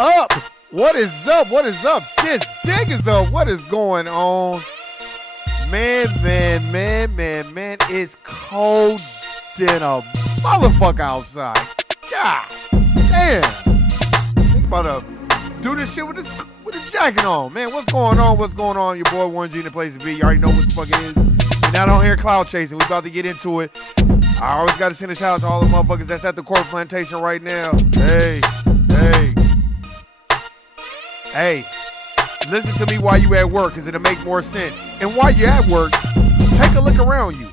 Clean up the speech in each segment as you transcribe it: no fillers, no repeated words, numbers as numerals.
up? What is up? What is up? This dig is up. What is going on? Man, it's cold than a motherfucker outside. God damn. Think about to do this shit with this jacket on. Man, what's going on? What's going on? Your boy Warren G in the place to be. You already know what the fuck it is. You're not on here cloud chasing. We about to get into it. I always got to send a shout out to all the motherfuckers that's at the corporate plantation right now. Hey, listen to me while you at work, because it'll make more sense. And while you're at work, take a look around you.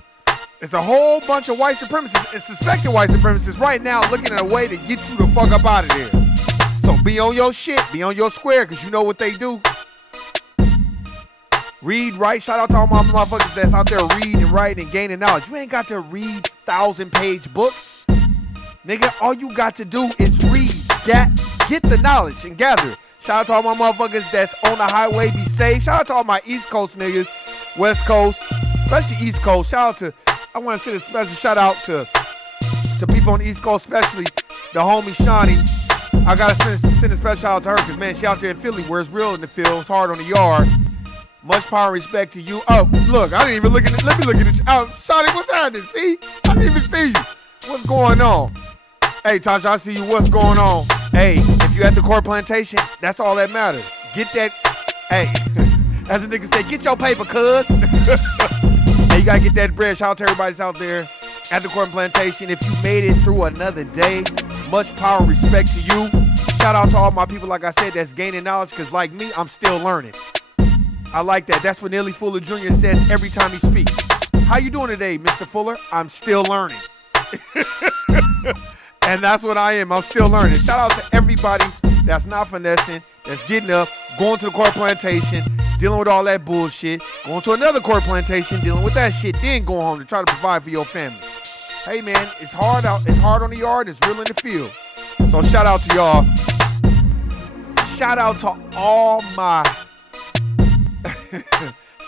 It's a whole bunch of white supremacists and suspected white supremacists right now looking at a way to get you the fuck up out of there. So be on your shit, be on your square, because you know what they do. Read, write. Shout out to all my motherfuckers that's out there reading, writing, and gaining knowledge. You ain't got to read 1,000-page books. Nigga, all you got to do is read, get the knowledge, and gather it. Shout out to all my motherfuckers that's on the highway. Be safe. Shout out to all my East Coast niggas, West Coast, especially East Coast. I want to send a special shout out to people on the East Coast, especially the homie Shawnee. I got to send a special shout out to her because, man, she out there in Philly where it's real in the field. It's hard on the yard. Much power and respect to you. Oh, look, I didn't even look at it. Let me look at it. Oh, Shawnee, what's happening? See? I didn't even see you. What's going on? Hey, Tasha, I see you. What's going on? Hey, if you at the core plantation, that's all that matters. Get that. Hey, as a nigga say, get your paper, cuz. Hey, you gotta get that bread. Shout out to everybody that's out there at the core plantation. If you made it through another day, much power and respect to you. Shout out to all my people, like I said, that's gaining knowledge, because like me, I'm still learning. I like that. That's what Neely Fuller Jr. says every time he speaks. How you doing today, Mr. Fuller? I'm still learning. And that's what I am. I'm still learning. Shout out to everybody that's not finessing, that's getting up, going to the core plantation, dealing with all that bullshit, going to another core plantation, dealing with that shit, then going home to try to provide for your family. Hey, man, it's hard out. It's hard on the yard. It's real in the field. So shout out to y'all. Shout out to all my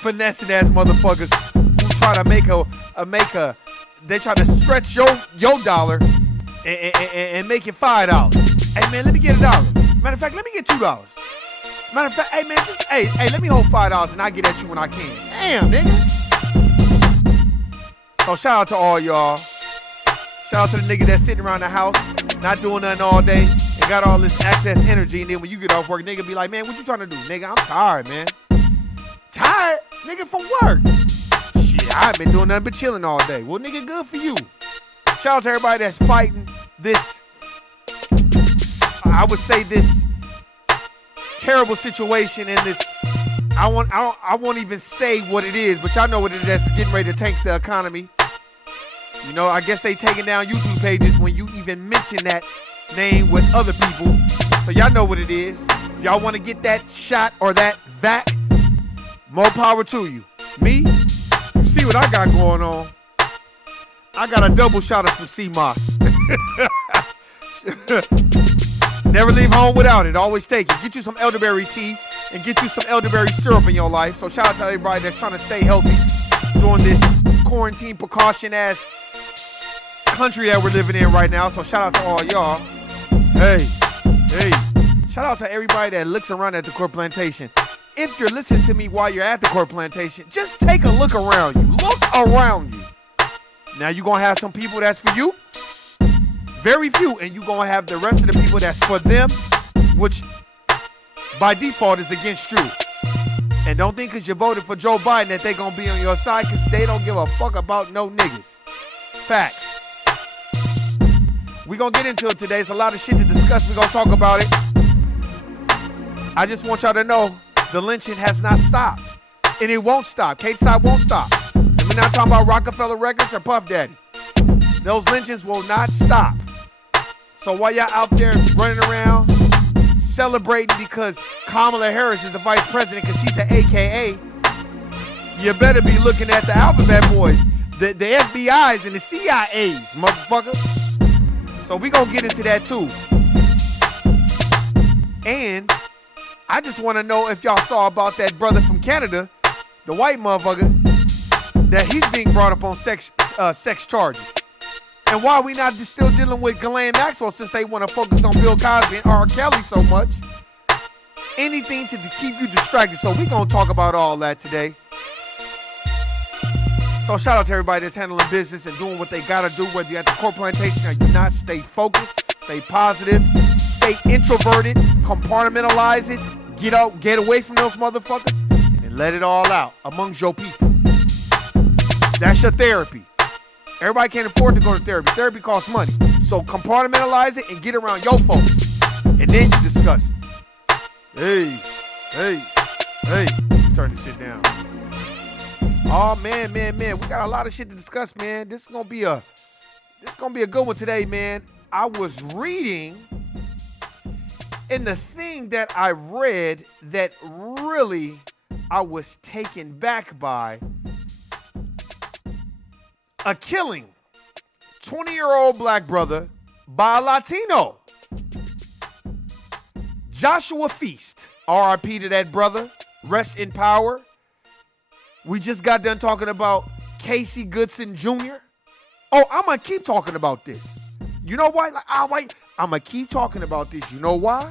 finessing ass motherfuckers who try to they try to stretch your dollar and make it $5. Hey man, let me get $1. Matter of fact, let me get $2. Matter of fact, hey man, just hey, let me hold $5 and I get at you when I can. Damn, nigga. So shout out to all y'all. Shout out to the nigga that's sitting around the house, not doing nothing all day, and got all this excess energy, and then when you get off work, nigga be like, man, what you trying to do? Nigga, I'm tired, man. Tired? Nigga, from work. Shit, I ain't been doing nothing but chilling all day. Well, nigga, good for you. Shout out to everybody that's fighting this, I would say this terrible situation and this, I won't even say what it is, but y'all know what it is that's getting ready to tank the economy. You know, I guess they taking down YouTube pages when you even mention that name with other people. So y'all know what it is. If y'all want to get that shot or that vac, more power to you. Me, you see what I got going on. I got a double shot of some sea moss. Never leave home without it. Always take it. Get you some elderberry tea and get you some elderberry syrup in your life. So shout out to everybody that's trying to stay healthy during this quarantine precaution ass country that we're living in right now. So shout out to all y'all. Hey. Shout out to everybody that looks around at the core plantation. If you're listening to me while you're at the core plantation, just take a look around you. Look around you. Now you're going to have some people that's for you. Very few. And you're going to have the rest of the people that's for them, which by default is against you. And don't think because you voted for Joe Biden that they going to be on your side, because they don't give a fuck about no niggas. Facts. We're going to get into it today. It's a lot of shit to discuss. We're going to talk about it. I just want y'all to know the lynching has not stopped. And it won't stop. K-Side won't stop. And we're not talking about Rockefeller Records or Puff Daddy. Those lynchings will not stop. So while y'all out there running around celebrating because Kamala Harris is the vice president because she's an AKA, you better be looking at the alphabet boys, the FBIs and the CIAs, motherfucker. So we gonna get into that too. And I just want to know if y'all saw about that brother from Canada, the white motherfucker, that he's being brought up on sex charges. And why we not just still dealing with Ghislaine Maxwell, since they want to focus on Bill Cosby and R. Kelly so much? anything to keep you distracted. So we're going to talk about all that today. So shout out to everybody that's handling business and doing what they got to do, whether you're at the corporate plantation or you're not. Stay focused, stay positive, stay introverted, compartmentalize it, get out, get away from those motherfuckers, and let it all out amongst your people. That's your therapy. Everybody can't afford to go to therapy. Therapy costs money. So compartmentalize it and get around your folks. And then you discuss it. Hey. Turn this shit down. Oh, man. We got a lot of shit to discuss, man. This is gonna be a good one today, man. I was reading, and the thing that I read that really I was taken back by, a killing, 20-year-old black brother by a Latino. Joshua Feast, RIP to that brother, rest in power. We just got done talking about Casey Goodson Jr. Oh, I'm going to keep talking about this. You know why? I'm going to keep talking about this. You know why?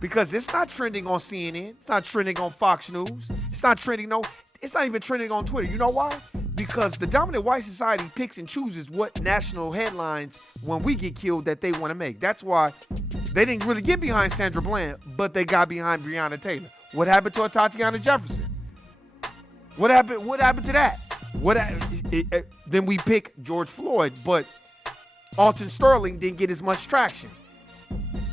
Because it's not trending on CNN. It's not trending on Fox News. It's not even trending on Twitter. You know why? Because the dominant white society picks and chooses what national headlines when we get killed that they want to make. That's why they didn't really get behind Sandra Bland, but they got behind Breonna Taylor. What happened to Tatiana Jefferson? What happened to that? Then we pick George Floyd, but Alton Sterling didn't get as much traction.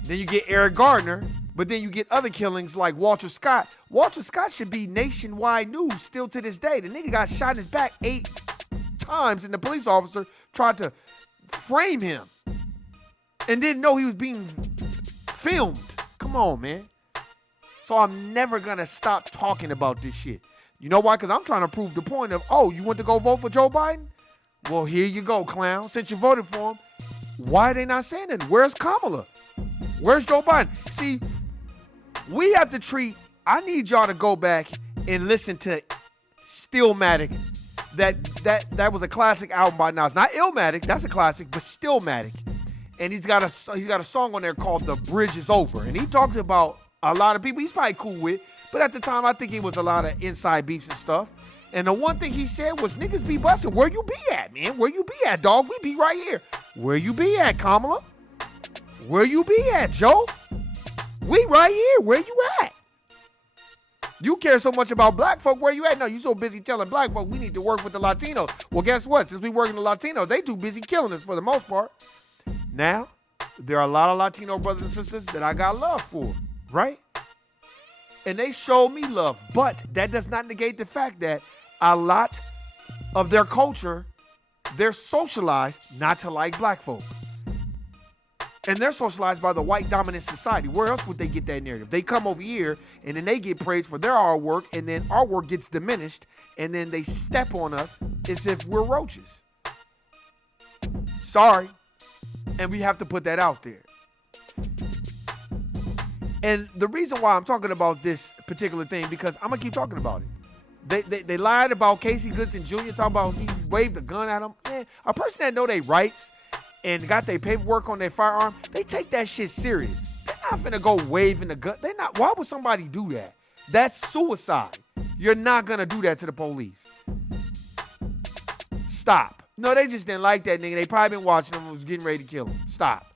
Then you get Eric Gardner, but then you get other killings like Walter Scott. Walter Scott should be nationwide news still to this day. The nigga got shot in his back 8 times and the police officer tried to frame him and didn't know he was being filmed. Come on, man. So I'm never going to stop talking about this shit. You know why? Because I'm trying to prove the point of, oh, you went to go vote for Joe Biden? Well, here you go, clown. Since you voted for him, why are they not saying that? Where's Kamala? Where's Joe Biden? See, we have to treat, I need y'all to go back and listen to Stillmatic. That was a classic album by Nas. Not Illmatic, that's a classic, but Stillmatic. And he's got a song on there called The Bridge Is Over. And he talks about a lot of people he's probably cool with, but at the time I think it was a lot of inside beefs and stuff. And the one thing he said was, niggas be busting. Where you be at, man? Where you be at, dog? We be right here. Where you be at, Kamala? Where you be at, Joe? We right here. Where you at? You care so much about black folk. Where you at? No, you so busy telling black folk we need to work with the Latinos. Well, guess what? Since we working the Latinos, they too busy killing us for the most part. Now, there are a lot of Latino brothers and sisters that I got love for, right? And they show me love. But that does not negate the fact that a lot of their culture, they're socialized not to like black folk. And they're socialized by the white dominant society. Where else would they get that narrative? They come over here and then they get praised for their hard work, and then our work gets diminished, and then they step on us as if we're roaches. Sorry. And we have to put that out there. And the reason why I'm talking about this particular thing, because I'm going to keep talking about it. They lied about Casey Goodson Jr., talking about he waved a gun at him. Man, a person that know their rights and got their paperwork on their firearm, they take that shit serious. They're not finna go waving the gun. They're not. Why would somebody do that? That's suicide. You're not gonna do that to the police. Stop. No, they just didn't like that nigga. They probably been watching him and was getting ready to kill him. Stop.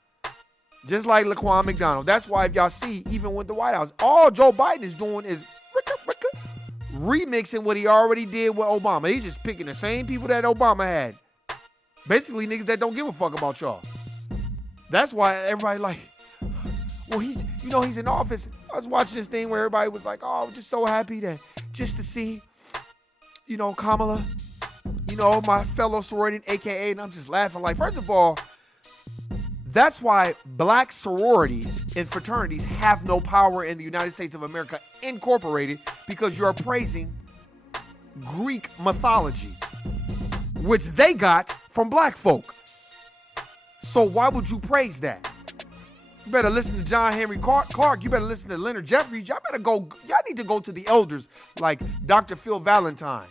Just like Laquan McDonald. That's why if y'all see, even with the White House, all Joe Biden is doing is remixing what he already did with Obama. He's just picking the same people that Obama had. Basically, niggas that don't give a fuck about y'all. That's why everybody like, well, he's in office. I was watching this thing where everybody was like, oh, I'm just so happy just to see, Kamala, my fellow sorority, AKA, and I'm just laughing. Like, first of all, that's why black sororities and fraternities have no power in the United States of America Incorporated, because you're praising Greek mythology, which they got from black folk. So why would you praise that? You better listen to John Henry Clark. You better listen to Leonard Jeffries. Y'all need to go to the elders like Dr. Phil Valentine.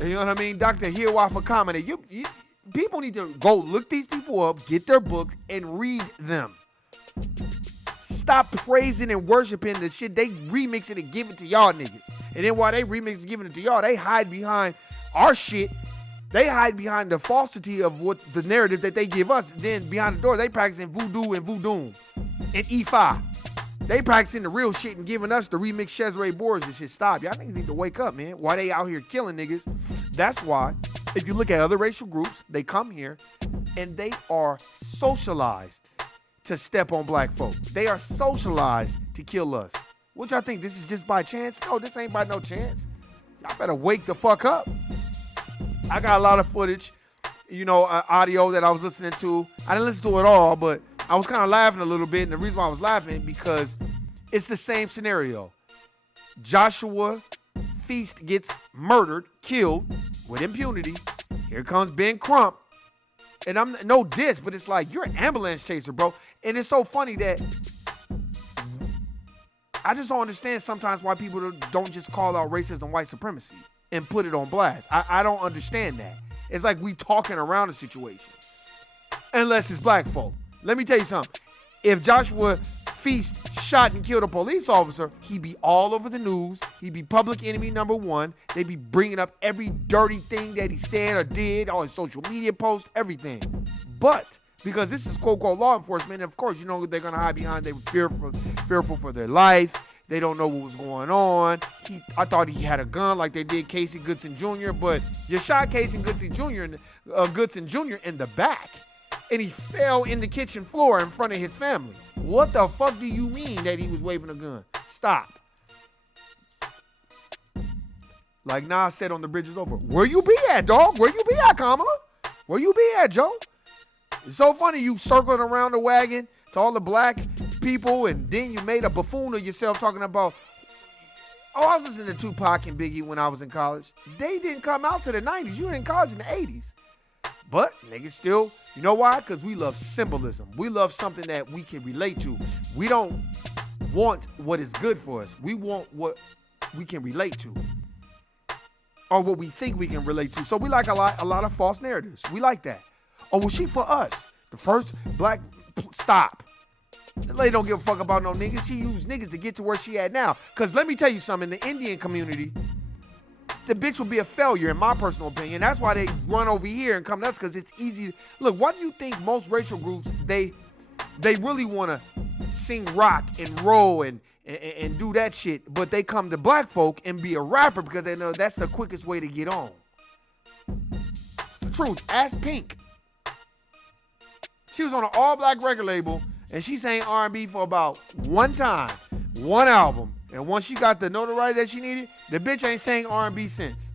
You know what I mean? Dr. Hiawatha Kamene. People need to go look these people up, get their books, and read them. stop praising and worshiping the shit. They remix it and give it to y'all niggas. And then while they remix and giving it to y'all, they hide behind our shit. They hide behind the falsity of what the narrative that they give us. Then behind the door, they practicing voodoo and voodoo and E5. They practicing the real shit and giving us the remix Cesare Boards and shit. Stop. Y'all niggas need to wake up, man. Why they out here killing niggas? That's why, if you look at other racial groups, they come here and they are socialized to step on black folk. They are socialized to kill us. What y'all think? This is just by chance? No, this ain't by no chance. Y'all better wake the fuck up. I got a lot of footage, audio that I was listening to. I didn't listen to it all, but I was kind of laughing a little bit. And the reason why I was laughing, because it's the same scenario. Joshua Feast gets murdered, killed with impunity. Here comes Ben Crump. And I'm no diss, but it's like, you're an ambulance chaser, bro. And it's so funny that I just don't understand sometimes why people don't just call out racism and white supremacy and put it on blast. I don't understand that. It's like we talking around the situation. Unless it's black folk. Let me tell you something. If Joshua Feast shot and killed a police officer, he'd be all over the news. He'd be public enemy number one. They'd be bringing up every dirty thing that he said or did, all his social media posts, everything. But because this is quote-unquote law enforcement, of course, they're going to hide behind. They were fearful for their life. They don't know what was going on. I thought he had a gun like they did Casey Goodson Jr., but you shot Casey Goodson Jr. In the back, and he fell in the kitchen floor in front of his family. What the fuck do you mean that he was waving a gun? Stop. Like Nas said on The Bridge Is Over, where you be at, dog? Where you be at, Kamala? Where you be at, Joe? It's so funny you circled around the wagon to all the black people, and then you made a buffoon of yourself talking about, I was listening to Tupac and Biggie when I was in college. They didn't come out to the 90s. You were in college in the 80s. But niggas still, you know why? Because we love symbolism. We love something that we can relate to. We don't want what is good for us. We want what we can relate to, or what we think we can relate to. So we like a lot of false narratives. We like that. Oh, was she for us? The first black, stop. The lady don't give a fuck about no niggas. She used niggas to get to where she at now. Because let me tell you something, in the Indian community, the bitch will be a failure in my personal opinion. That's why they run over here and come nuts, because it's easy. Look, why do you think most racial groups, they really want to sing rock and roll and do that shit, but they come to black folk and be a rapper because they know that's the quickest way to get on? It's the truth. Ask Pink. She was on an all-black record label, and she sang R&B for about one time, one album. And once she got the notoriety that she needed, the bitch ain't sang R&B since.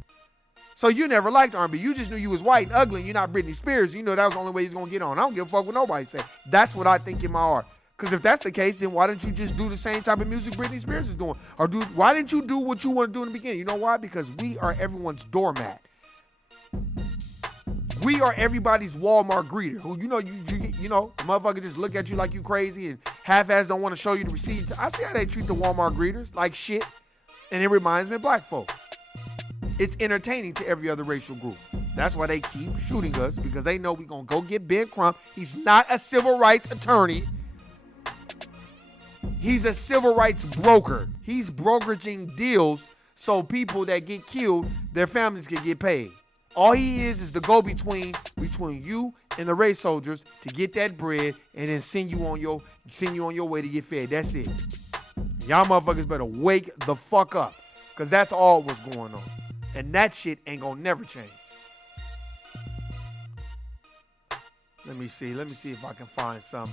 So you never liked R&B. You just knew you was white and ugly, and you're not Britney Spears. You know that was the only way he's going to get on. I don't give a fuck what nobody say. That's what I think in my heart. Because if that's the case, then why didn't you just do the same type of music Britney Spears is doing? Or why didn't you do what you want to do in the beginning? You know why? Because we are everyone's doormat. We are everybody's Walmart greeter who, you know, the motherfucker just look at you like you crazy and half-ass don't want to show you the receipt. I see how they treat the Walmart greeters like shit, and it reminds me of black folk. It's entertaining to every other racial group. That's why they keep shooting us, because they know we're going to go get Ben Crump. He's not a civil rights attorney. He's a civil rights broker. He's brokeraging deals so people that get killed, their families can get paid. All he is the go-between between you and the race soldiers to get that bread and then send you on your way to get fed. That's it. Y'all motherfuckers better wake the fuck up, because that's all what's going on. And that shit ain't gonna never change. Let me see if I can find some.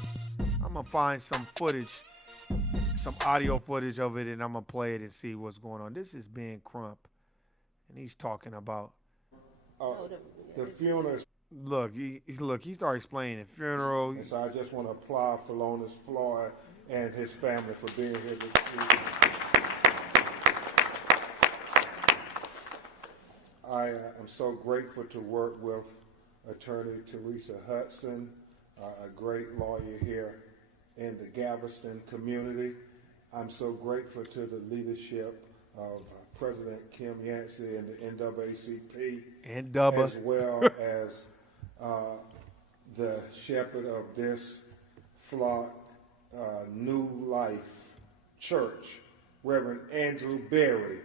I'm gonna find some footage, some audio footage of it, and I'm gonna play it and see what's going on. This is Ben Crump, and he's talking about the funeral. Look, he started explaining the funeral. And so I just want to applaud Philonise Floyd and his family for being here this week. I am so grateful to work with Attorney Teresa Hudson, a great lawyer here in the Galveston community. I'm so grateful to the leadership of President Kim Yancey and the NAACP, as well as the shepherd of this flock, New Life Church, Reverend Andrew Berry.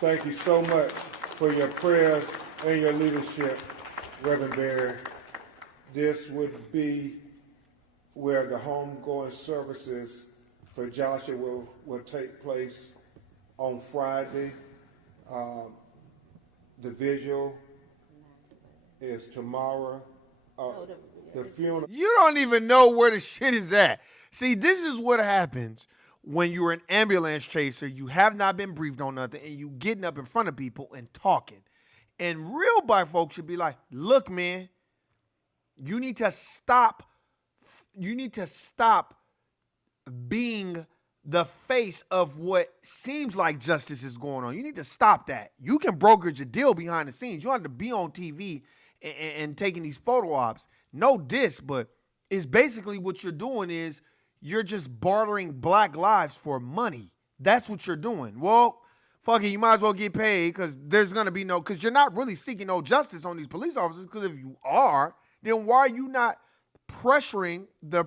Thank you so much for your prayers and your leadership, Reverend Berry. This would be where the homegoing services for Joshua will take place on Friday. The vigil is tomorrow. The funeral. You don't even know where the shit is at. See, this is what happens when you're an ambulance chaser. You have not been briefed on nothing, and you getting up in front of people and talking. And real black folks should be like, look, man, you need to stop. You need to stop being the face of what seems like justice is going on. You need to stop that. You can brokerage a deal behind the scenes. You don't have to be on TV and taking these photo ops. No diss, but it's basically what you're doing is you're just bartering black lives for money. That's what you're doing. Well, fuck it, you might as well get paid because there's going to be no, because you're not really seeking no justice on these police officers, because if you are, then why are you not pressuring the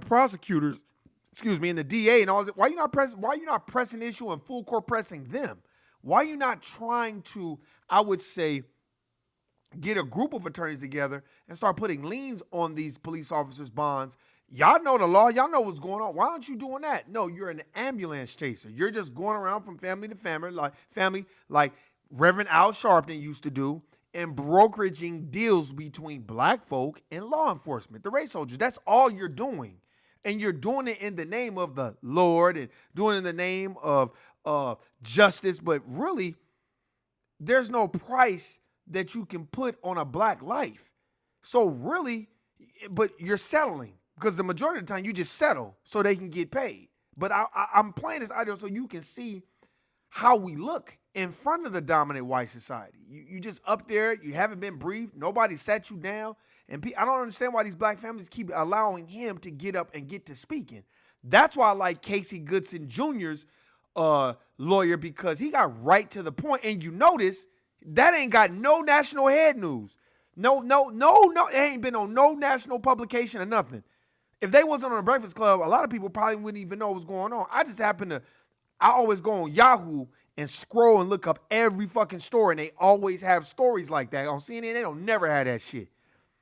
prosecutors, excuse me, and the DA and all this? Why are you not pressing the issue and full court pressing them? Why are you not trying to, I would say, get a group of attorneys together and start putting liens on these police officers' bonds? Y'all know the law. Y'all know what's going on. Why aren't you doing that? No, you're an ambulance chaser. You're just going around from family to family, like Reverend Al Sharpton used to do, and brokeraging deals between black folk and law enforcement, the race soldiers. That's all you're doing. And you're doing it in the name of the Lord and doing it in the name of justice. But really, there's no price that you can put on a black life. So really, but you're settling, because the majority of the time you just settle so they can get paid. But I'm playing this audio so you can see how we look in front of the dominant white society. You just up there, you haven't been briefed, nobody sat you down, and I don't understand why these black families keep allowing him to get up and get to speaking. That's why I like Casey Goodson Jr.'s lawyer, because he got right to the point, and you notice that ain't got no national head news. No, it ain't been on no national publication or nothing. If they wasn't on the Breakfast Club, a lot of people probably wouldn't even know what's going on. I always go on Yahoo and scroll and look up every fucking story, and they always have stories like that. On CNN, they don't never have that shit.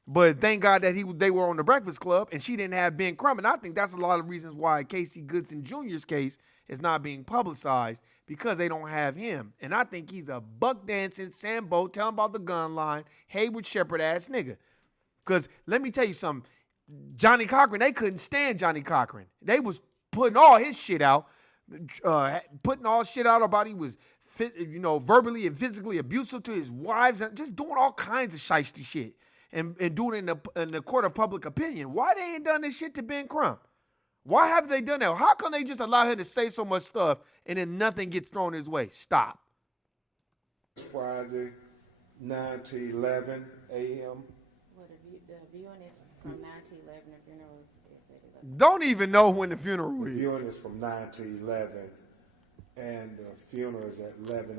But thank God that they were on the Breakfast Club, and she didn't have Ben Crumb. And I think that's a lot of reasons why Casey Goodson Jr.'s case is not being publicized, because they don't have him. And I think he's a buck dancing, Sambo, telling about the gun line, Hayward Shepherd ass nigga. Because let me tell you something, Johnny Cochran, they couldn't stand Johnny Cochran. They was putting all his shit out, about he was, verbally and physically abusive to his wives, and just doing all kinds of shiesty shit, and doing it in the court of public opinion. Why they ain't done this shit to Ben Crump? Why have they done that? How come they just allow him to say so much stuff and then nothing gets thrown his way? Stop. Friday, 9 to 11 a.m. Well, the viewing is from 9 to 11. The funeral is at 11. Don't even know when the funeral The is. viewing is from 9 to 11, and the funeral is at 11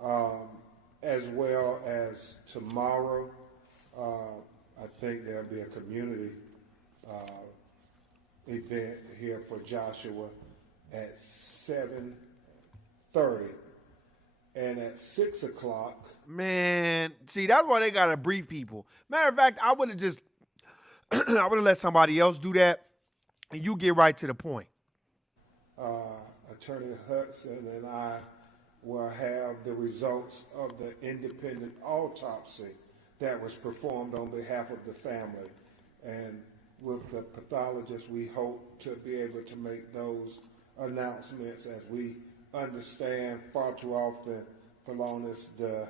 a.m. As well as tomorrow, I think there'll be a community event here for Joshua at 7:30, and at 6 o'clock. Man, see, that's why they gotta brief people. Matter of fact, I would have let somebody else do that, and you get right to the point. Attorney Hudson and I will have the results of the independent autopsy that was performed on behalf of the family. And with the pathologist, we hope to be able to make those announcements. As we understand, far too often, for long as the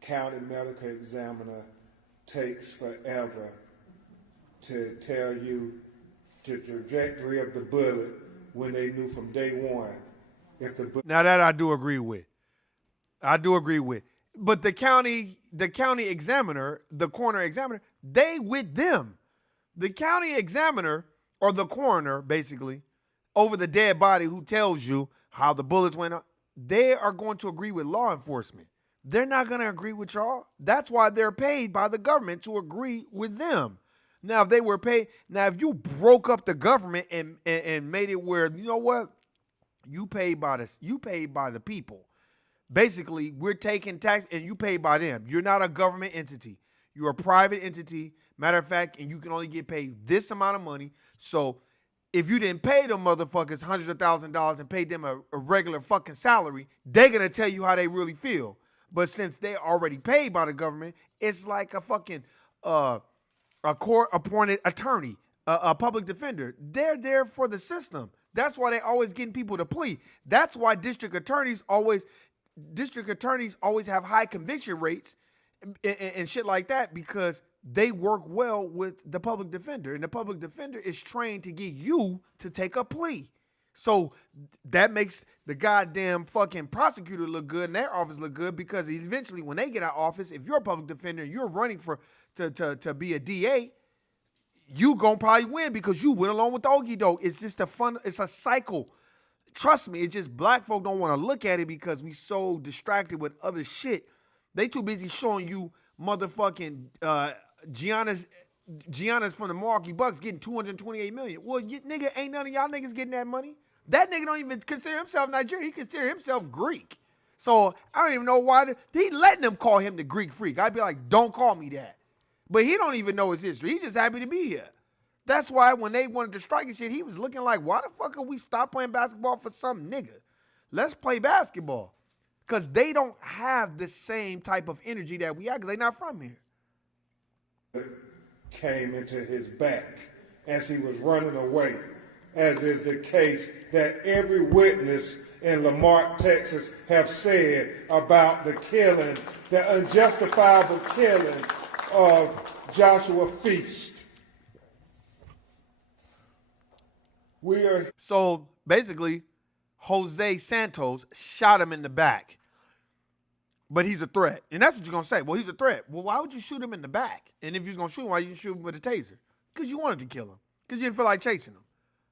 county medical examiner takes forever to tell you the trajectory of the bullet when they knew from day one. Now that I do agree with. But the county examiner, the coroner examiner, they with them. The county examiner, or the coroner, basically, over the dead body, who tells you how the bullets went up, they are going to agree with law enforcement. They're not going to agree with y'all. That's why they're paid by the government to agree with them. Now, if they were paid, now if you broke up the government and made it where, you know what, you paid by the people. Basically, we're taking tax and you pay by them. You're not a government entity. You're a private entity. Matter of fact, and you can only get paid this amount of money. So if you didn't pay them motherfuckers hundreds of $1,000s and paid them a regular fucking salary, they're going to tell you how they really feel. But since they already paid by the government, it's like a fucking a court-appointed attorney, a public defender. They're there for the system. That's why they always getting people to plea. That's why district attorneys always have high conviction rates and shit like that, because they work well with the public defender, and the public defender is trained to get you to take a plea. So that makes the goddamn fucking prosecutor look good and their office look good, because eventually when they get out of office, if you're a public defender and you're running to be a DA, you gonna probably win because you went along with the okie doke. It's just it's a cycle. Trust me, it's just black folk don't want to look at it because we so distracted with other shit. They too busy showing you motherfucking Giannis from the Milwaukee Bucks getting $228 million. Well, nigga, ain't none of y'all niggas getting that money. That nigga don't even consider himself Nigerian. He consider himself Greek. So I don't even know why he letting them call him the Greek freak. I'd be like, don't call me that. But he don't even know his history. He's just happy to be here. That's why when they wanted to strike and shit, he was looking like, why the fuck could we stop playing basketball for some nigga? Let's play basketball. Because they don't have the same type of energy that we have because they're not from here. Came into his back as he was running away, as is the case that every witness in Lamar, Texas have said about the killing, the unjustifiable killing of Joshua Feast. So basically, Jose Santos shot him in the back. But he's a threat. And that's what you're going to say. Well, he's a threat. Well, why would you shoot him in the back? And if you're going to shoot him, why you shoot him with a taser? Because you wanted to kill him. Because you didn't feel like chasing him.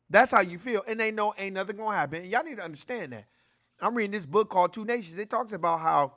That's how you feel. And they know ain't nothing going to happen. And y'all need to understand that. I'm reading this book called Two Nations. It talks about how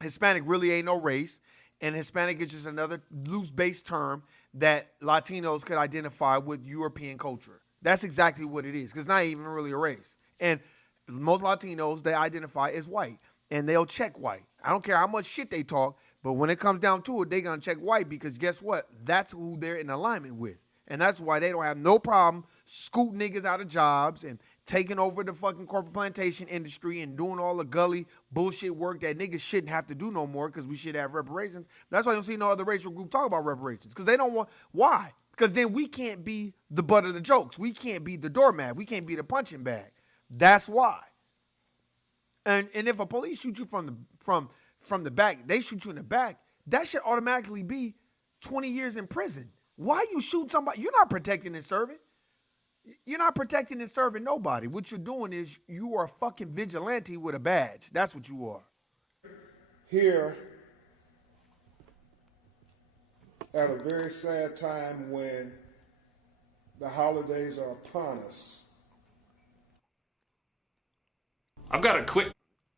Hispanic really ain't no race. And Hispanic is just another loose-based term that Latinos could identify with European culture. That's exactly what it is. Because it's not even really a race. And most Latinos, they identify as white. And they'll check white. I don't care how much shit they talk, but when it comes down to it, they're going to check white because guess what? That's who they're in alignment with. And that's why they don't have no problem scooting niggas out of jobs and taking over the fucking corporate plantation industry and doing all the gully bullshit work that niggas shouldn't have to do no more because we should have reparations. That's why you don't see no other racial group talk about reparations, because they don't want. Why? Because then we can't be the butt of the jokes. We can't be the doormat. We can't be the punching bag. That's why. And if a police shoot you from the back, they shoot you in the back, that should automatically be 20 years in prison. Why you shoot somebody? You're not protecting and serving. You're not protecting and serving nobody. What you're doing is you are a fucking vigilante with a badge. That's what you are. Here, at a very sad time when the holidays are upon us. I've got a quick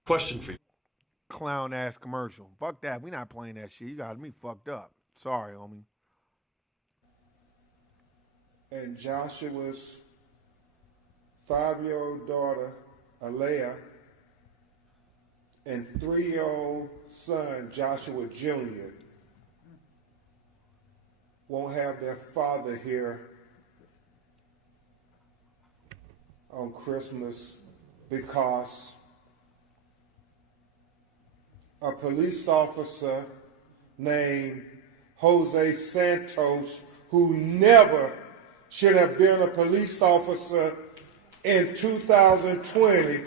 question for you. Clown ass commercial. Fuck that. We not playing that shit. You got me fucked up. Sorry, homie. And Joshua's 5-year-old daughter, Alea, and 3-year-old son, Joshua Jr., won't have their father here on Christmas because a police officer named Jose Santos, who never should have been a police officer in 2020.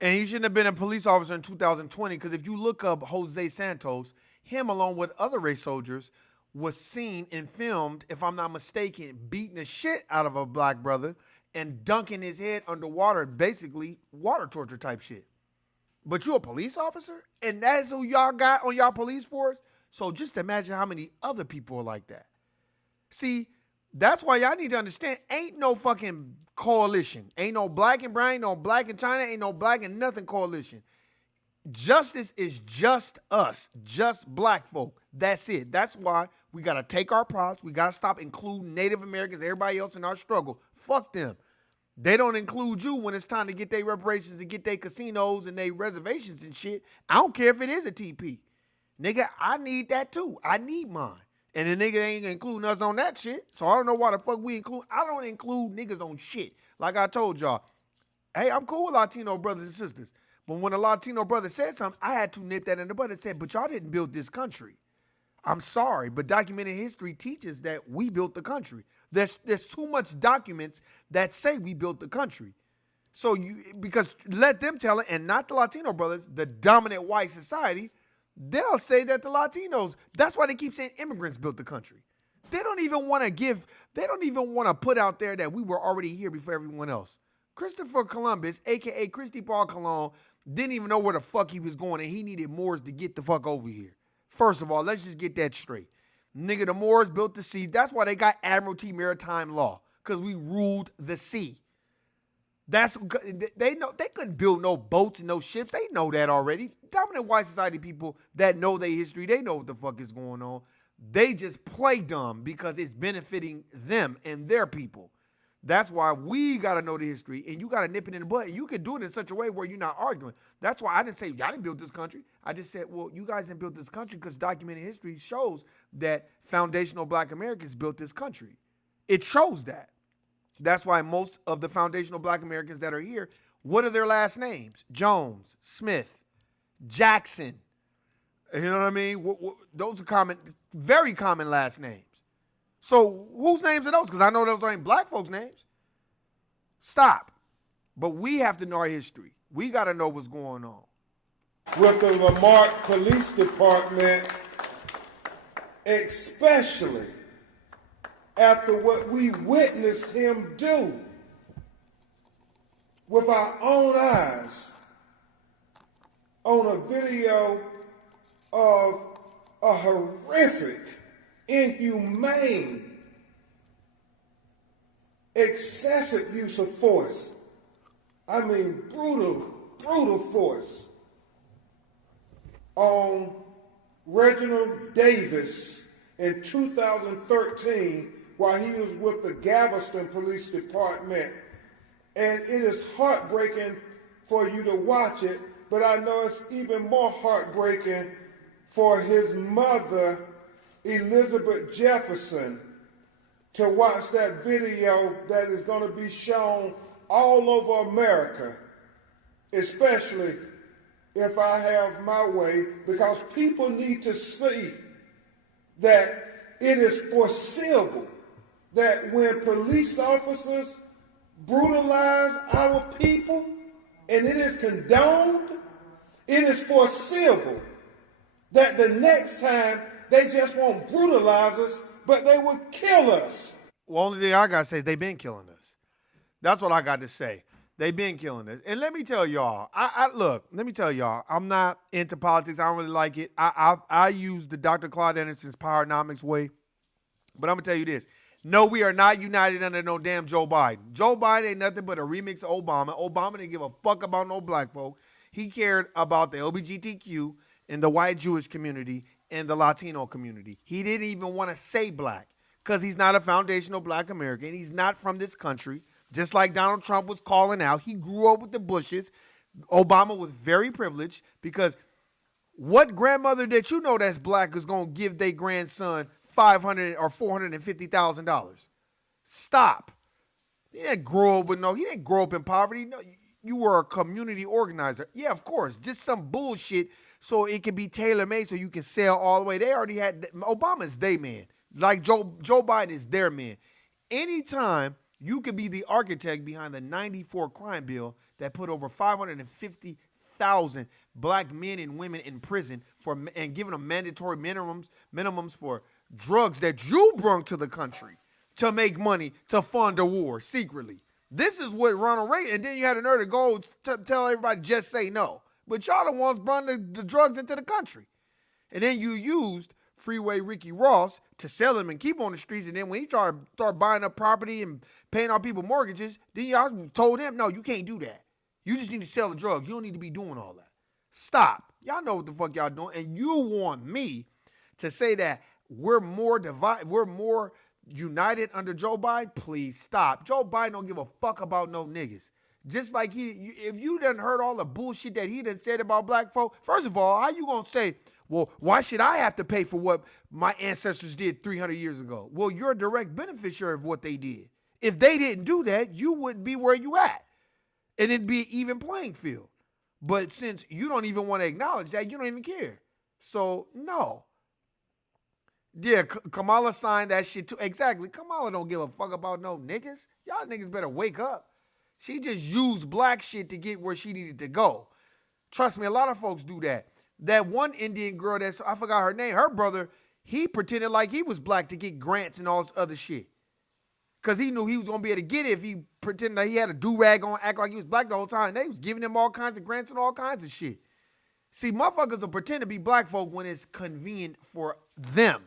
And he shouldn't have been a police officer in 2020, because if you look up Jose Santos, him along with other race soldiers was seen and filmed, if I'm not mistaken, beating the shit out of a black brother and dunking his head underwater, basically water torture type shit. But you a police officer? And that's who y'all got on y'all police force? So just imagine how many other people are like that. See, that's why y'all need to understand, ain't no fucking coalition. Ain't no black and brown, ain't no black and China, ain't no black and nothing coalition. Justice is just us, just black folk. That's it. That's why we got to take our props. We got to stop including Native Americans, everybody else in our struggle. Fuck them. They don't include you when it's time to get their reparations and get their casinos and their reservations and shit. I don't care if it is a TP. Nigga, I need that too. I need mine. And the nigga ain't including us on that shit. So I don't know why the fuck we include. I don't include niggas on shit. Like I told y'all, hey, I'm cool with Latino brothers and sisters. But when a Latino brother said something, I had to nip that in the bud and said, but y'all didn't build this country. I'm sorry, but documented history teaches that we built the country. There's too much documents that say we built the country. So because let them tell it, and not the Latino brothers, the dominant white society, they'll say that the Latinos, that's why they keep saying immigrants built the country. They don't even want to put out there that we were already here before everyone else. Christopher Columbus, aka Christy Paul Colon, didn't even know where the fuck he was going, and he needed Moors to get the fuck over here. First of all, let's just get that straight. Nigga, the Moors built the sea. That's why they got Admiralty Maritime Law, because we ruled the sea. They know they couldn't build no boats and no ships. They know that already. Dominant white society people that know their history, they know what the fuck is going on. They just play dumb because it's benefiting them and their people. That's why we got to know the history, and you got to nip it in the bud. And you can do it in such a way where you're not arguing. That's why I didn't say, y'all didn't build this country. I just said, well, you guys didn't build this country because documented history shows that foundational black Americans built this country. It shows that. That's why most of the foundational black Americans that are here, what are their last names? Jones, Smith, Jackson. You know what I mean? Those are common, very common last names. So whose names are those? Because I know those ain't black folks' names. Stop. But we have to know our history. We got to know what's going on. With the Lamarck Police Department, especially after what we witnessed him do with our own eyes on a video of a horrific, inhumane, excessive use of force. I mean, brutal force on Reginald Davis in 2013 while he was with the Galveston Police Department. And it is heartbreaking for you to watch it, but I know it's even more heartbreaking for his mother, Elizabeth Jefferson, to watch that video that is going to be shown all over America, especially if I have my way, because people need to see that it is foreseeable that when police officers brutalize our people and it is condoned, it is foreseeable that the next time they just won't brutalize us, but they will kill us. Well, only thing I got to say is they've been killing us. That's what I got to say. They've been killing us. And let me tell y'all, let me tell y'all, I'm not into politics. I don't really like it. I use the Dr. Claude Anderson's Powernomics way. But I'm going to tell you this. No, we are not united under no damn Joe Biden. Joe Biden ain't nothing but a remix of Obama. Obama didn't give a fuck about no black folk. He cared about the LGBTQ and the white Jewish community and the Latino community. He didn't even want to say black because he's not a foundational black American. He's not from this country. Just like Donald Trump was calling out. He grew up with the Bushes. Obama was very privileged because what grandmother that you know that's black is going to give their grandson $500,000 or $450,000? Stop. He didn't grow up in poverty. No, you were a community organizer. Yeah, of course. Just some bullshit so it can be tailor-made so you can sell all the way. They already had, Obama's their man. Like Joe Biden is their man. Anytime you could be the architect behind the 94 crime bill that put over 550,000 black men and women in prison and giving them mandatory minimums for drugs that you brought to the country to make money to fund a war secretly. This is what Ronald Reagan, and then you had a nerve to go tell everybody just say no. But y'all the ones brought the drugs into the country. And then you used Freeway Ricky Ross to sell him and keep on the streets. And then when he tried to start buying up property and paying our people mortgages, then y'all told him, no, you can't do that. You just need to sell the drugs. You don't need to be doing all that. Stop. Y'all know what the fuck y'all doing. And you want me to say that we're more united under Joe Biden? Please stop. Joe Biden don't give a fuck about no niggas. Just like if you done heard all the bullshit that he done said about black folk, first of all, how you gonna say, well, why should I have to pay for what my ancestors did 300 years ago? Well, you're a direct beneficiary of what they did. If they didn't do that, you wouldn't be where you at. And it'd be an even playing field. But since you don't even want to acknowledge that, you don't even care. So, no. Yeah, Kamala signed that shit too. Exactly. Kamala don't give a fuck about no niggas. Y'all niggas better wake up. She just used black shit to get where she needed to go. Trust me, a lot of folks do that. That one Indian girl I forgot her name, her brother, he pretended like he was black to get grants and all this other shit. Because he knew he was going to be able to get it if he pretended that he had a do-rag on, act like he was black the whole time. They was giving him all kinds of grants and all kinds of shit. See, motherfuckers will pretend to be black folk when it's convenient for them.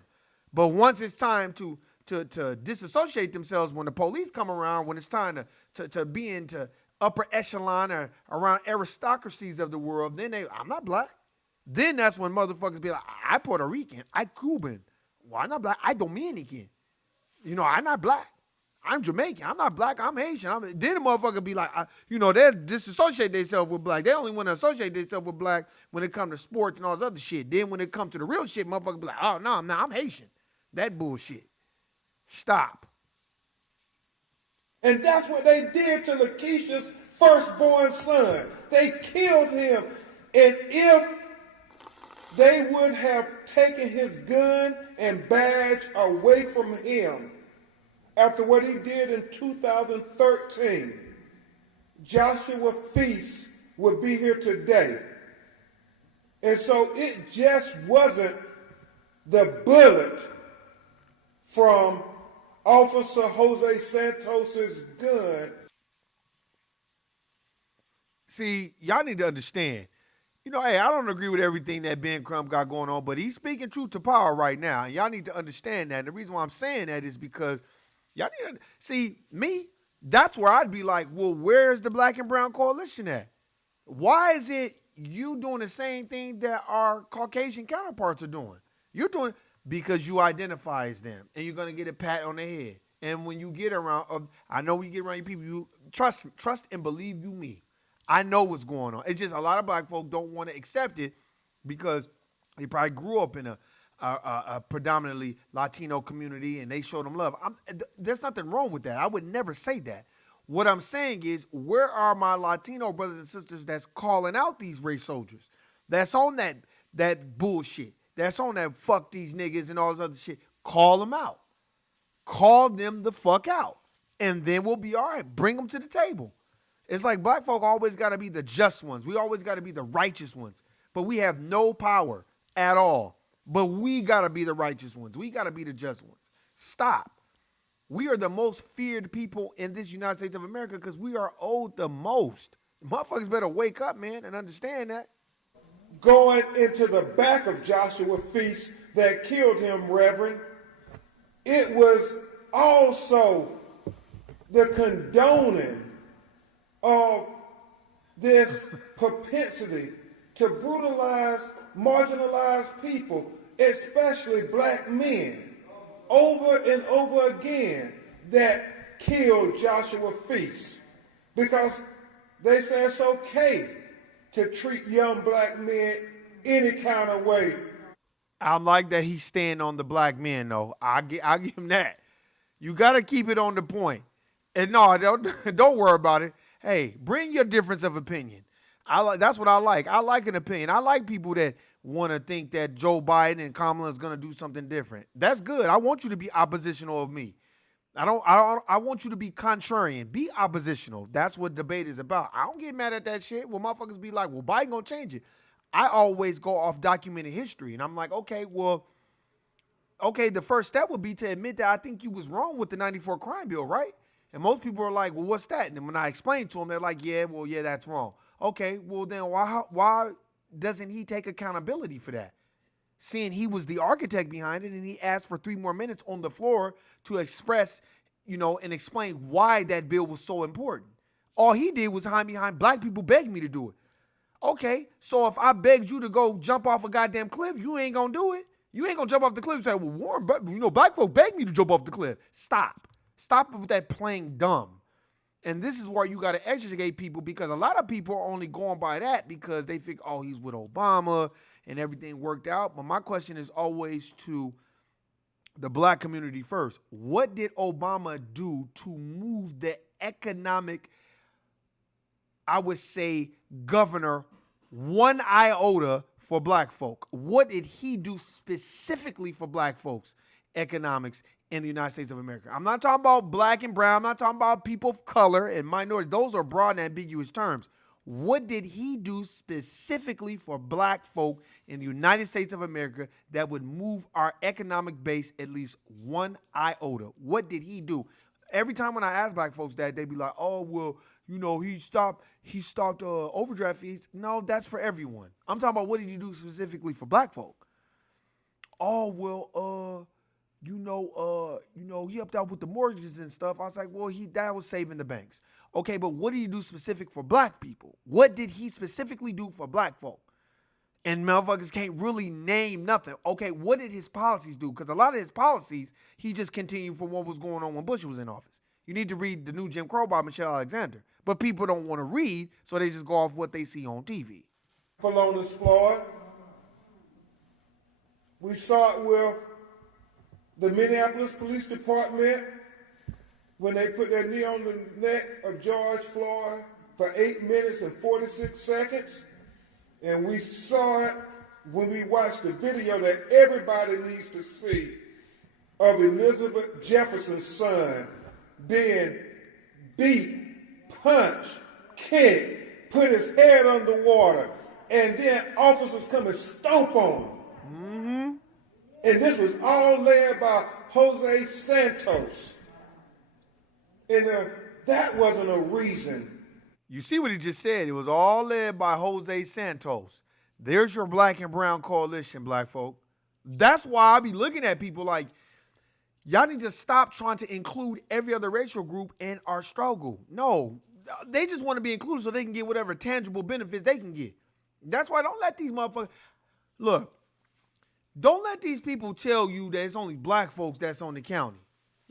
But once it's time to disassociate themselves, when the police come around, when it's time to be into upper echelon or around aristocracies of the world, then I'm not black. Then that's when motherfuckers be like, I Puerto Rican, I Cuban. Well, I'm not black, I Dominican. You know, I'm not black. I'm Jamaican. I'm not black. I'm Haitian. Then the motherfucker be like, they disassociate themselves with black. They only want to associate themselves with black when it comes to sports and all this other shit. Then when it comes to the real shit, motherfucker be like, oh, no, I'm Haitian. That bullshit. Stop. And that's what they did to Lakeisha's firstborn son. They killed him. And if they would have taken his gun and badge away from him after what he did in 2013, Joshua Feast would be here today. And so it just wasn't the bullet from Officer Jose Santos's gun. See, y'all need to understand. You know, hey, I don't agree with everything that Ben Crump got going on, but he's speaking truth to power right now. And y'all need to understand that. And the reason why I'm saying that is because y'all need to see me. That's where I'd be like, well, where's the black and brown coalition at? Why is it you doing the same thing that our Caucasian counterparts are doing? You're doing it because you identify as them, and you're gonna get a pat on the head. And when you get around, I know when you get around your people, you trust and believe you me. I know what's going on. It's just a lot of black folk don't want to accept it because they probably grew up in a predominantly Latino community and they showed them love. There's nothing wrong with that. I would never say that. What I'm saying is, where are my Latino brothers and sisters that's calling out these race soldiers? That's on that bullshit. That's on that fuck these niggas and all this other shit. Call them out. Call them the fuck out. And then we'll be all right. Bring them to the table. It's like black folk always got to be the just ones. We always got to be the righteous ones. But we have no power at all. But we got to be the righteous ones. We got to be the just ones. Stop. We are the most feared people in this United States of America because we are owed the most. Motherfuckers better wake up, man, and understand that. Going into the back of Joshua Feast that killed him, Reverend, it was also the condoning of this propensity to brutalize marginalized people, especially black men, over and over again, that killed Joshua Feast. Because they say it's okay to treat young black men any kind of way. I like that he's staying on the black men, though. I give him that. You got to keep it on the point. And no, don't worry about it. Hey, bring your difference of opinion. That's what I like. I like an opinion. I like people that want to think that Joe Biden and Kamala is going to do something different. That's good. I want you to be oppositional of me. I want you to be contrarian. Be oppositional. That's what debate is about. I don't get mad at that shit. Well, motherfuckers be like, well, Biden gonna change it. I always go off documented history. And I'm like, okay, the first step would be to admit that I think you was wrong with the 94 crime bill, right? And most people are like, well, what's that? And when I explain to them, they're like, yeah, that's wrong. Okay, well then why doesn't he take accountability for that? Seeing he was the architect behind it and he asked for 3 more minutes on the floor to express, and explain why that bill was so important. All he did was hide behind black people begged me to do it. Okay, so if I begged you to go jump off a goddamn cliff, you ain't gonna do it. You ain't gonna jump off the cliff and say, well, Warren, but black folk begged me to jump off the cliff. Stop. Stop with that playing dumb. And this is where you got to educate people, because a lot of people are only going by that because they think, oh, he's with Obama and everything worked out. But my question is always to the black community first. What did Obama do to move the economic, I would say, governor one iota for black folk? What did he do specifically for black folks' economics in the United States of America? I'm not talking about black and brown. I'm not talking about people of color and minorities. Those are broad and ambiguous terms. What did he do specifically for black folk in the United States of America that would move our economic base at least one iota? What did he do? Every time when I ask black folks that, they be like, oh, well, he stopped overdraft fees. No, that's for everyone. I'm talking about what did he do specifically for black folk? Oh, well, he helped out with the mortgages and stuff. I was like, well, that was saving the banks. Okay, but what did he do specific for black people? What did he specifically do for black folk? And motherfuckers can't really name nothing. Okay, what did his policies do? Because a lot of his policies, he just continued from what was going on when Bush was in office. You need to read The New Jim Crow by Michelle Alexander. But people don't want to read, so they just go off what they see on TV. Polonus, Floyd. We saw it with the Minneapolis Police Department when they put their knee on the neck of George Floyd for 8 minutes and 46 seconds. And we saw it when we watched the video that everybody needs to see of Elizabeth Jefferson's son being beat, punched, kicked, put his head underwater, and then officers come and stomp on him. Mm-hmm. And this was all led by Jose Santos. And that wasn't a reason. You see what he just said? It was all led by Jose Santos. There's your black and brown coalition, black folk. That's why I be looking at people like, y'all need to stop trying to include every other racial group in our struggle. No, they just want to be included so they can get whatever tangible benefits they can get. That's why don't let these motherfuckers, look, don't let these people tell you that it's only black folks that's on the county.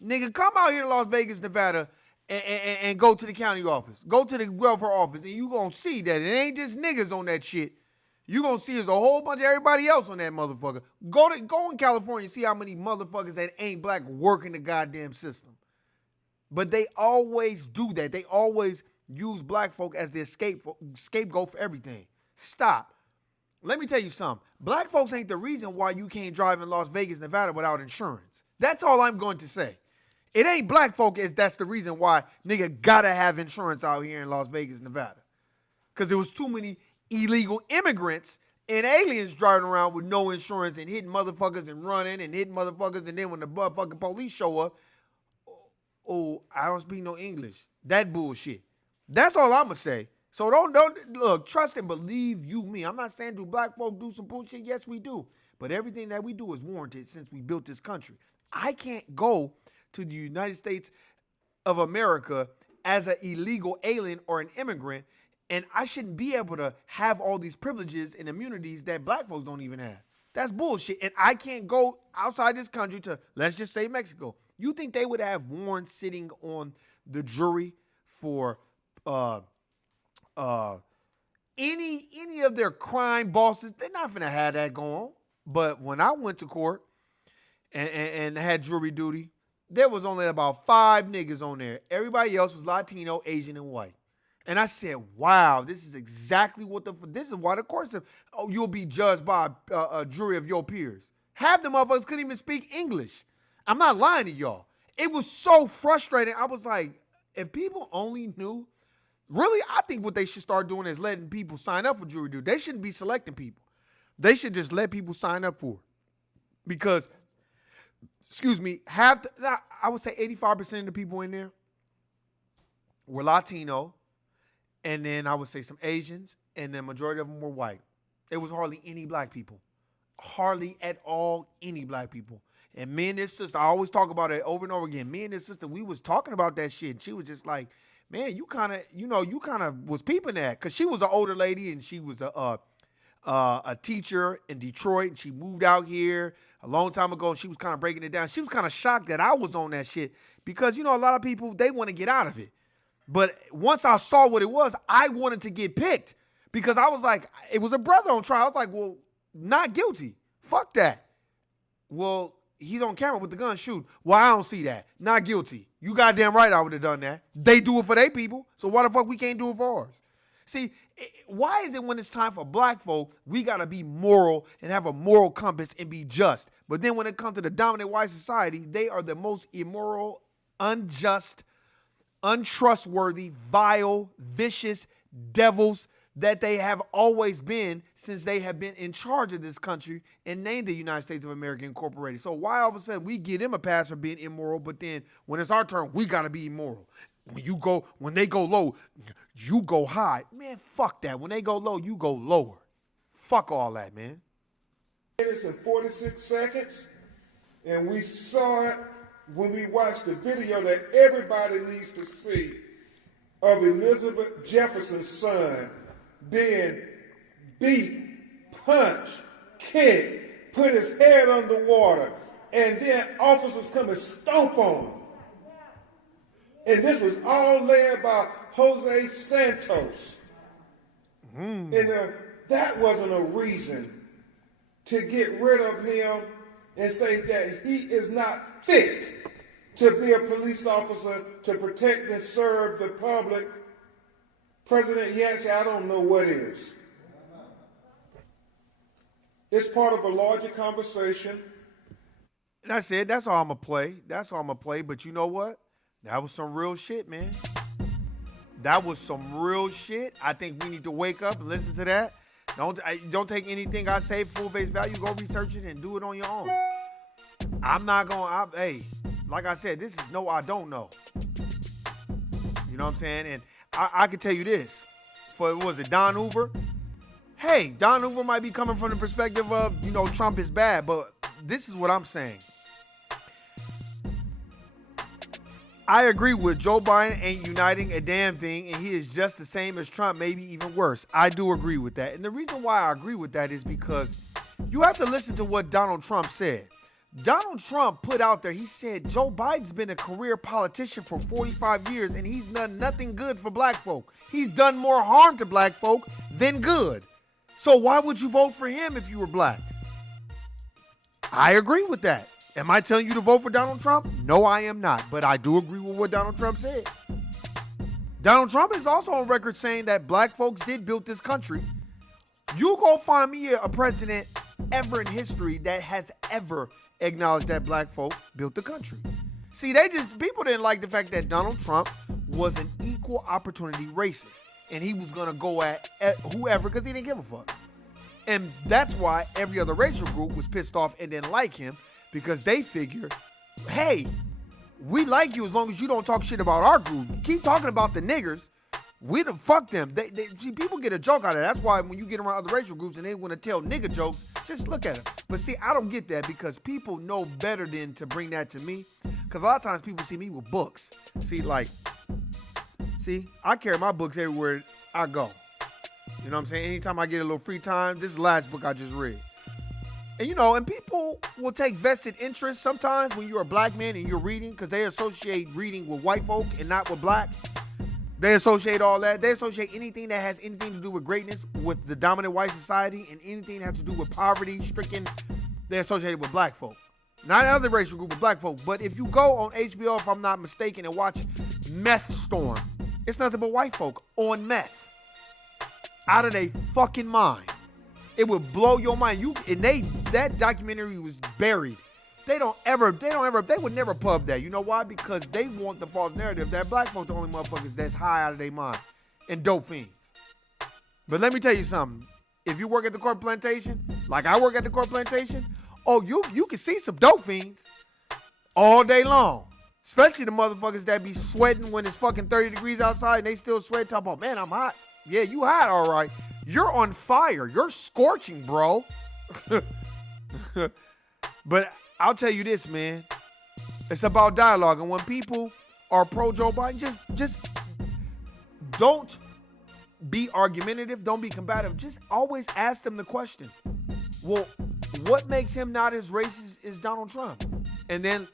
Nigga, come out here to Las Vegas, Nevada, and go to the county office. Go to the welfare office, and you going to see that it ain't just niggas on that shit. You going to see there's a whole bunch of everybody else on that motherfucker. Go in California and see how many motherfuckers that ain't black work in the goddamn system. But they always do that. They always use black folk as their scapegoat for everything. Stop. Let me tell you something. Black folks ain't the reason why you can't drive in Las Vegas, Nevada without insurance. That's all I'm going to say. It ain't black folk that's the reason why nigga gotta have insurance out here in Las Vegas, Nevada. Because there was too many illegal immigrants and aliens driving around with no insurance and hitting motherfuckers and running and hitting motherfuckers, and then when the motherfucking police show up, oh, I don't speak no English. That bullshit. That's all I'ma say. So don't look, trust and believe you me. I'm not saying do black folk do some bullshit. Yes, we do. But everything that we do is warranted since we built this country. I can't go to the United States of America as an illegal alien or an immigrant, and I shouldn't be able to have all these privileges and immunities that black folks don't even have. That's bullshit. And I can't go outside this country to, let's just say, Mexico. You think they would have Warren sitting on the jury for any of their crime bosses? They're not gonna have that going on. But when I went to court and had jury duty, there was only about 5 niggas on there. Everybody else was Latino, Asian, and white. And I said, wow, this is exactly what this is why the court said, oh, you'll be judged by a jury of your peers. Half the motherfuckers couldn't even speak English. I'm not lying to y'all. It was so frustrating. I was like, if people only knew, really, I think what they should start doing is letting people sign up for jury duty. They shouldn't be selecting people. They should just let people sign up for it. Because, excuse me, I would say 85% of the people in there were Latino, and then I would say some Asians, and the majority of them were white. There was hardly any black people. Hardly at all any black people. And me and this sister, I always talk about it over and over again. Me and this sister, we was talking about that shit. And she was just like, man, you kind of was peeping that, because she was an older lady and she was a teacher in Detroit, and she moved out here a long time ago, and she was kind of breaking it down. She was kind of shocked that I was on that shit because, a lot of people, they want to get out of it. But once I saw what it was, I wanted to get picked because I was like, it was a brother on trial. I was like, well, not guilty. Fuck that. Well, he's on camera with the gun shooting. Well, I don't see that. Not guilty. You goddamn right I would have done that. They do it for their people, so why the fuck we can't do it for ours? See, why is it when it's time for black folk, we got to be moral and have a moral compass and be just? But then when it comes to the dominant white society, they are the most immoral, unjust, untrustworthy, vile, vicious devils that they have always been since they have been in charge of this country and named the United States of America Incorporated. So why all of a sudden we give them a pass for being immoral, but then when it's our turn, we got to be immoral? When they go low, you go high. Man, fuck that. When they go low, you go lower. Fuck all that, man. Minutes and 46 seconds, and we saw it when we watched the video that everybody needs to see of Elizabeth Jefferson's son being beat, punched, kicked, put his head underwater, and then officers come and stomp on him. And this was all led by Jose Santos. And that wasn't a reason to get rid of him and say that he is not fit to be a police officer to protect and serve the public. President Yancey, I don't know what is. It's part of a larger conversation. And that's it. That's all I'm going to play. That's all I'm going to play. But you know what? That was some real shit, man. That was some real shit. I think we need to wake up and listen to that. Don't take anything I say full face value. Go research it and do it on your own. I'm not going to, hey, like I said, this is no, I don't know. You know what I'm saying? And I can tell you this. Was it Don Hoover? Hey, Don Hoover might be coming from the perspective of, Trump is bad, but this is what I'm saying. I agree with Joe Biden ain't uniting a damn thing, and he is just the same as Trump, maybe even worse. I do agree with that. And the reason why I agree with that is because you have to listen to what Donald Trump said. Donald Trump put out there, he said, Joe Biden's been a career politician for 45 years, and he's done nothing good for black folk. He's done more harm to black folk than good. So why would you vote for him if you were black? I agree with that. Am I telling you to vote for Donald Trump? No, I am not. But I do agree with what Donald Trump said. Donald Trump is also on record saying that black folks did build this country. You go find me a president ever in history that has ever acknowledged that black folk built the country. See, people didn't like the fact that Donald Trump was an equal opportunity racist. And he was going to go at whoever because he didn't give a fuck. And that's why every other racial group was pissed off and didn't like him. Because they figure, hey, we like you as long as you don't talk shit about our group. Keep talking about the niggers. We done fuck them. See, people get a joke out of that. That's why when you get around other racial groups and they want to tell nigger jokes, just look at them. But see, I don't get that because people know better than to bring that to me. Because a lot of times people see me with books. See, I carry my books everywhere I go. You know what I'm saying? Anytime I get a little free time, this is the last book I just read. And and people will take vested interest sometimes when you're a black man and you're reading because they associate reading with white folk and not with black. They associate all that. They associate anything that has anything to do with greatness with the dominant white society and anything that has to do with poverty stricken, they associate it with black folk. Not another racial group of black folk. But if you go on HBO, if I'm not mistaken, and watch Meth Storm, it's nothing but white folk on meth. Out of their fucking mind. It would blow your mind. That documentary was buried. They would never pub that. You know why? Because they want the false narrative that black folks are the only motherfuckers that's high out of their mind and dope fiends. But let me tell you something. If you work at the corporate plantation, like I work at the corporate plantation, you can see some dope fiends all day long. Especially the motherfuckers that be sweating when it's fucking 30 degrees outside and they still sweat. Talk about, man, I'm hot. Yeah, you hot, all right. You're on fire. You're scorching, bro. But I'll tell you this, man. It's about dialogue. And when people are pro Joe Biden, just don't be argumentative. Don't be combative. Just always ask them the question. Well, what makes him not as racist as Donald Trump? And then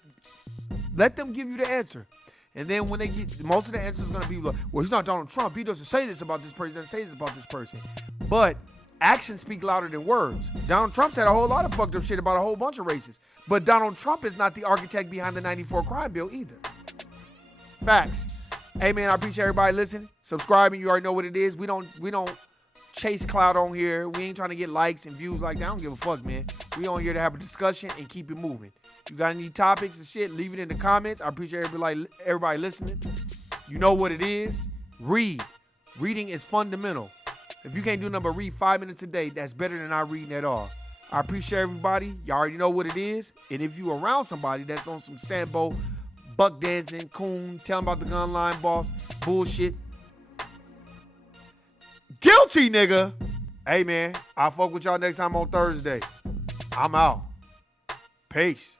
let them give you the answer. And then when they get, most of the answers is going to be like, well, he's not Donald Trump. He doesn't say this about this person. He doesn't say this about this person. But actions speak louder than words. Donald Trump said a whole lot of fucked up shit about a whole bunch of races. But Donald Trump is not the architect behind the 94 crime bill either. Facts. Hey, man, I appreciate everybody listening. Subscribing, you already know what it is. We don't chase clout on here. We ain't trying to get likes and views like that. I don't give a fuck, man. We on here to have a discussion and keep it moving. You got any topics and shit, leave it in the comments. I appreciate everybody listening. You know what it is. Read. Reading is fundamental. If you can't do nothing but read 5 minutes a day, that's better than not reading at all. I appreciate everybody. Y'all already know what it is. And if you around somebody that's on some Sambo, buck dancing, coon, tell them about the gun line boss, bullshit. Guilty, nigga. Hey, man, I'll fuck with y'all next time on Thursday. I'm out. Peace.